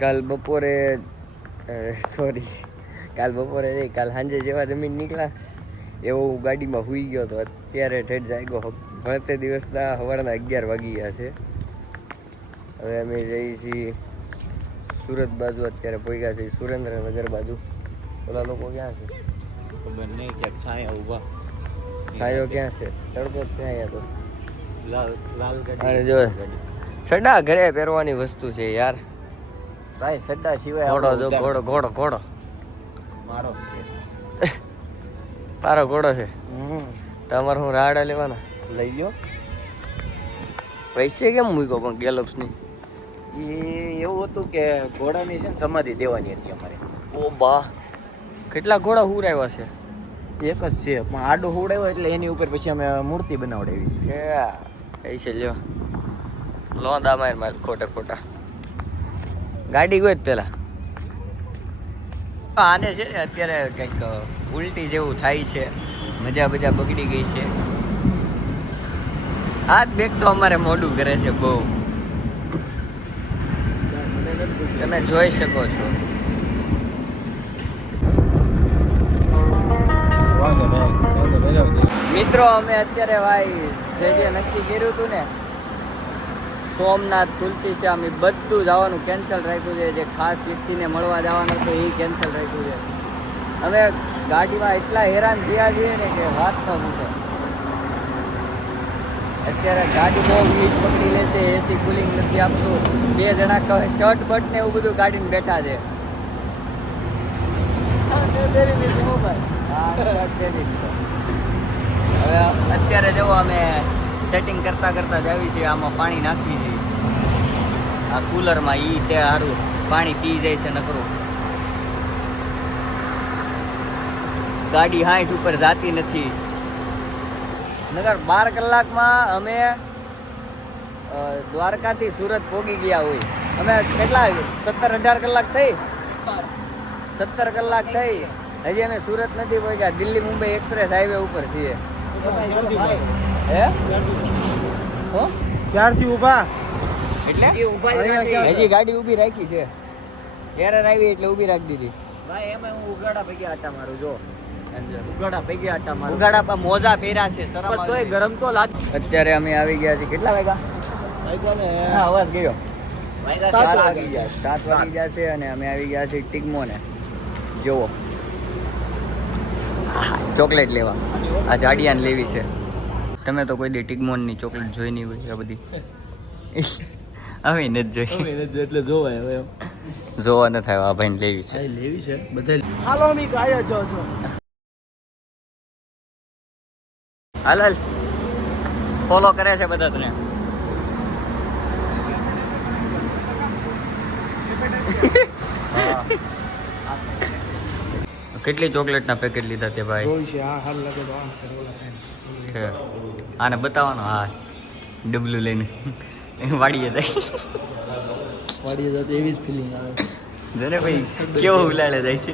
કાલ બપોરે કાલ સાંજે જેવા જમીન નીકળ્યા એવો હું ગાડીમાં સૂઈ ગયો હતો. અત્યારે ઠેઠ જાગ્યો ભણતે દિવસના સવારના 11 વાગી ગયા છે. હવે અમે જઈએ છીએ સુરત બાજુ. અત્યારે પહોંચ્યા છીએ સુરેન્દ્રનગર બાજુ. ઓલા લોકો ક્યાં છે ખબર નહીં, ક્યાંક છાયા ઊભા. છાયો ક્યાં છે? તડકો જ છે અહીંયા તો. લાલ અને જો સડા ઘરે પહેરવાની વસ્તુ છે યાર. ભાઈ સટ્ટા સિવાય ઘોડો જો ઘોડો મારો તારો ઘોડો છે. તમારે હું રાડા લેવાના લઈ લ્યો. પૈસે કેમ મૂક્યો પણ ગેલોપ્સની? એ એવું હતું કે ઘોડાની છે ને સમાધિ દેવાની હતી અમારે. ઓ બા, કેટલા ઘોડા હુરાવ્યા છે? એક જ છે પણ આડો હુડાવ્યો એટલે એની ઉપર પછી અમે મૂર્તિ બનાવડાવી. એ છે લ્યો લોંદા માર ખોટા ગાડી ગઈ જ પેલા. આને છે ને અત્યારે કંઈક ઉલટી જેવું થાય છે. મજા બગડી ગઈ છે. હાથ બેગ તો અમારે મોડું કરે છે બહુ. તમે જોઈ શકો છો. મિત્રો અમે અત્યારે ભાઈ જે નક્કી કર્યું હતું ને સોમનાથ, તુલસી શ્યામ, એ બધું જવાનું કેન્સલ રાખ્યું છે. જે ખાસ વ્યક્તિને મળવા જવાનું હતું એ કેન્સલ રાખ્યું છે. અમે ગાડીમાં એટલા હેરાન થયા છીએ ને કે વાત ન પૂછો. અત્યારે ગાડી બહુ વીજ પકડી લેશે, એસી કુલિંગ નથી આપતું. 2 જણા કહે શર્ટ બટ ને એવું બધું ગાડીને બેઠા છે. હવે અત્યારે જવો અમે સેટિંગ કરતા જ આવી છીએ. આમાં પાણી નાખવી છે આ કુલરમાં. તે સારું પાણી પી જાય છે નકરું. ગાડી 60 ઉપર જાતી નથી. નગર 12 કલાકમાં અમે દ્વારકાથી સુરત પહોંચી ગયા હોય. અમે કેટલા 17-18 કલાક થઈ? 17 કલાક થઈ. હજી અમે સુરત નથી પહોંચ્યા. દિલ્હી મુંબઈ એક્સપ્રેસ હાઈવે ઉપર છીએ. ક્યારથી ઊભા? એટલે હજી ગાડી ઊભી રાખી છે. એરર આવી એટલે ઊભી રાખી દીધી. ભાઈ એમાં હું ઉગાડા પૈકી આટા મારું. જો ઉગાડા પૈકી આટા મારું. ઉગાડા પર મોજા પહેર્યા છે. શરમ આવે. તોય ગરમ તો લાગ. અત્યારે અમે આવી ગયા છીએ. કેટલા વાગ્યા? અવાજ ગયો. 7 વાગી ગયા છે અને અમે આવી ગયા છીએ ટિગ્મોને. જુઓ ચોકલેટ લેવા. આ જાડિયાને લેવી છે. તમે તો કોઈ દી ટિગ્મોનની ચોકલેટ જોઈ નહીં હોય. આ બધી હવે નથી જોઈ એટલે જોવાય હવે જોવા ન થાય. આ ભાઈને લેવી છે. લેવી છે બધા. હાલો મી કાયા જો હાલ ફોલો કરે છે બધા તને. કેટલી ચોકલેટના પેકેટ લીધા તે ભાઈ? આને બતાવવાનો. હા ડબલું લઈને વાડીએ જાય એવી જ ફિલિંગ આવે. જોને ભાઈ કેવો ઉલાડે જાય છે.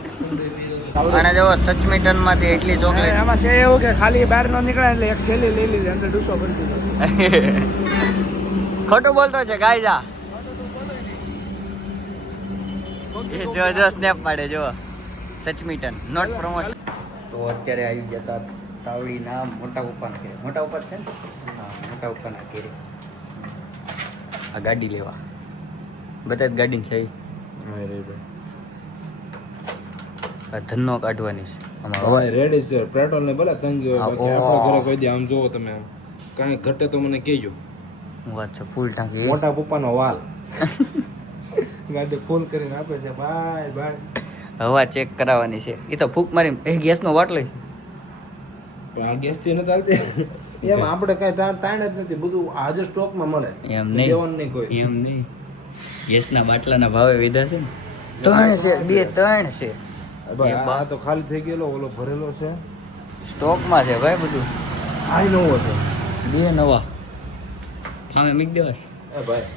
અને જો સચમીટન માંથી એટલી ચોકલેટ. એમાં છે એવું કે ખાલી બહાર ન નીકળે એટલે એક થેલી લઈ લીધી, અંદર ડૂસો ભરી દીધો. ખોટું બોલતો છે ગાયજા. જો સ્નેપ પાડે જો. સચમીટન નોટ પ્રમોશન. તો અત્યારે આવી જતા તાવડીના મોટા પપ્પાના ઘરે. મોટા પપ્પા છે ને? હા મોટા પપ્પાના ઘરે આ ગાડી લેવા. બધા જ ગાડી છે. ધનનો કાઢવાની છે અમારે રેડી છે. પેટ્રોલ ને ભલે તંગી હોય, બાકી આપણે ઘરે કોઈ દી આમ જોવો તમે કાંઈ ઘટે તો મને કહેજો. વાત છે ફૂલ ટાંકી. મોટા પપ્પાનો વાલ ગાડી ફૂલ કરીને આપે છે. ભાઈ હવા ચેક કરાવવાની છે. એ તો ફૂંક મારી ગેસનો બાટલો. પણ આ ગેસ થી નથી ચાલતી. એમ આપણે કઈ તાણ જ નથી. બધું હાજર સ્ટોકમાં મળે. એમ દેવાનું નહીં કોઈ. એમ નહીં. ગેસના બાટલાના ભાવે વિધા છે ને 3 છે. 2-3 છે. આ તો ખાલી થઈ ગયેલો, ઓલો ભરેલો છે. સ્ટોકમાં છે ભાઈ બધું. આ નવો છે. 2 નવા સામે મૂકી દેવા. ભાઈ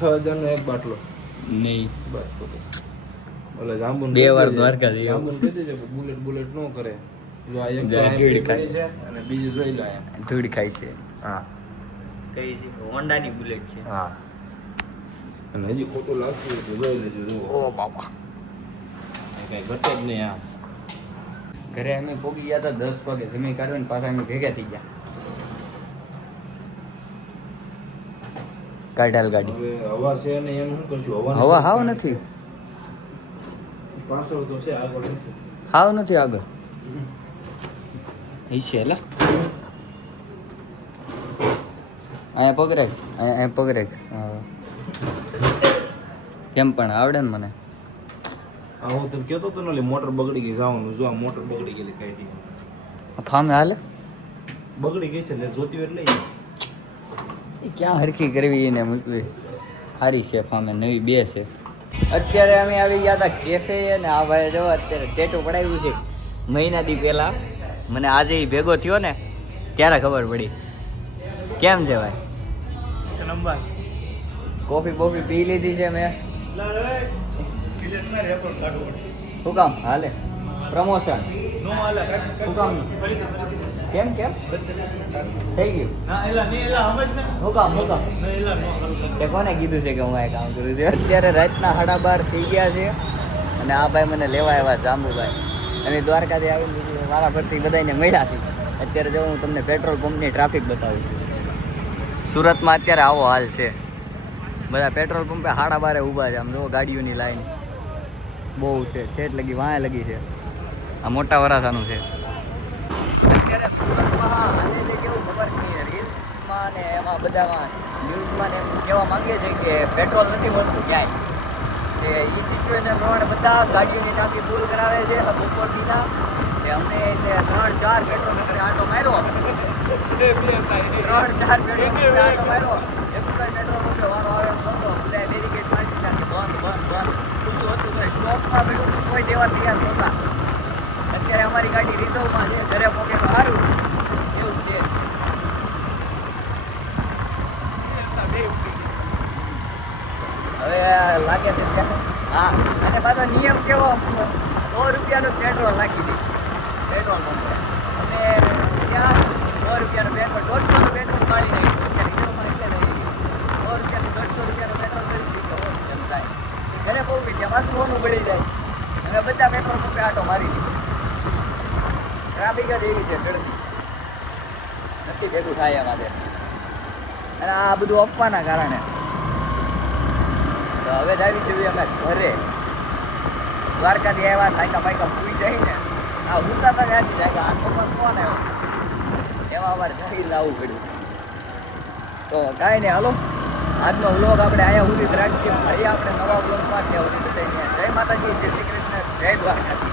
6000 નો એક બાટલો નહીં. બસ ઓલે જાંબુ 2 વાર દ્વારકા જઈએ. જાંબુ કહી દેજો બુલેટ ન કરે. જો આ એક પડી છે અને બીજી જોઈ લો. એમ ધૂળ ખાય છે. હા કઈ છે? હોન્ડાની બુલેટ છે. હા અને હજી ખોટું લાગતું હોય તો જોઈ લેજો જુઓ. ઓ બાપા કઈ ઘટે જ નહીં આમ. ઘરે અમે પોગી ગયા હતા 10 વાગે જમી કાઢીને પાછા અમે ભેગા થઈ ગયા કાઢાલ ગાડી હવે હવા છે ને એમ શું કરશું? હવા હાવ નથી પાછળ તો છે, આગળ નથી. હાવ નથી આગળ ઈ છે એલા અહીંયા પકડે અહીંયા પકડે કેમ પણ આવડે ને મને આ હું તને કહેતો હતો ને ઓલી મોટર બગડી ગઈ જવાનું. જો આ મોટર બગડી ગયેલી કાઢી. ફામે હાલે બગડી ગઈ છે ને જોતી હોય એટલે લઈ. એ ક્યાં હરખી કરવી એને મૂકવી સારી છે ફામે નવી 2 છે અત્યારે અમે આવી ગયા હતા કેફે ને આ ભાઈ જો અત્યારે ટેટુ પડાવ્યું છે મહિનાથી પહેલા મને આજે ઈ ભેગો થયો ને ત્યારે ખબર પડી કેમ છે ભાઈ નંબર કોફી બોફી પી લીધી છે મેં શું કામ હાલે પ્રમોશન શું કામ કેમ કેમ થઈ ગયું શું કામ તે કોને કીધું છે કે હું આ કામ કરું છું અત્યારે રાતના 12:30 થઈ ગયા છે અને આ ભાઈ મને લેવા આવ્યા જાંબુભાઈ અને દ્વારકાથી આવીને બીજું મારા પરથી બધાને મળ્યા છે અત્યારે જો હું તમને પેટ્રોલ પંપની ટ્રાફિક બતાવું છું સુરતમાં અત્યારે આવો હાલ છે બધા પેટ્રોલ પંપે 12:30 ઊભા છે આમ જો ગાડીઓની લાઈન બહુ છે ઠેઠ લગી વાંહે લગી છે આ મોટા વરાસાનું છે અત્યારે સુરતમાં હાલે છે કેવું ખબર નહીં રીલ્સમાં ને એમાં બધામાં ન્યૂઝમાં ને એમ કહેવા માંગે છે કે પેટ્રોલ નથી મળતું ક્યાંય તે એ સિચ્યુએશન પ્રમાણે બધા ગાડીઓની ટાંકી ફૂલ કરાવે છે બપોરથીના તે અમને એટલે 3-4 પેટ્રોલ પંપે આંટો માર્યો 3-4 પેટ્રોલ પંપે આંટો માર્યો એક જ પેટ્રોલ પંપે વારો આવે એમ નહોતો બધા બેરિકેડ મારી દીધા બંધ બધું હતું કોઈ સ્ટોકમાં પેલું કોઈ દેવા તૈયાર નહોતા અત્યારે અમારી ગાડી રિઝર્વમાં છે ઘરે પોકે તો સારું એવું છે હવે લાગે છે ત્યાં હા અને પાછો નિયમ કેવો 100 રૂપિયાનું પેટ્રોલ નાખી દે પેટ્રોલ પંપે અને ત્યાં 100 રૂપિયાનું પેટ્રોલ 150નું પેટ્રોલ માળી નાખ્યું અત્યારે રિઝર્વમાં એટલે નહીં 100 રૂપિયાનું 150 રૂપિયાનું પેટ્રોલ કરી દીધું એમ થાય ઘરે પહોંચી ત્યાં પાછું ઓનું પડી જાય અને બધા પેટ્રોલ પંપે આટો મારી દીધો ટ્રાફિક જ એવી છે ગળદી નથી ભેગું થાય એમ આજે અને આ બધું આપવાના કારણે તો હવે જ આવી છીએ અમે ઘરે દ્વારકાથી આવ્યા સાયકા બાયકા પૂરી જાય ને આ ઉતા તો ક્યાંથી જાય આ ખબર કોણ આવ્યો એમાં અમારે જઈ લાવવું પડ્યું તો કાંઈ નહીં હાલો આજનો વ્લોગ આપણે અહીંયા સુધી જ રાખીએ અહીંયા આપણે નવા વ્લોગમાં ત્યાં સુધી જય માતાજી જય શ્રી કૃષ્ણ જય દ્વારકાથી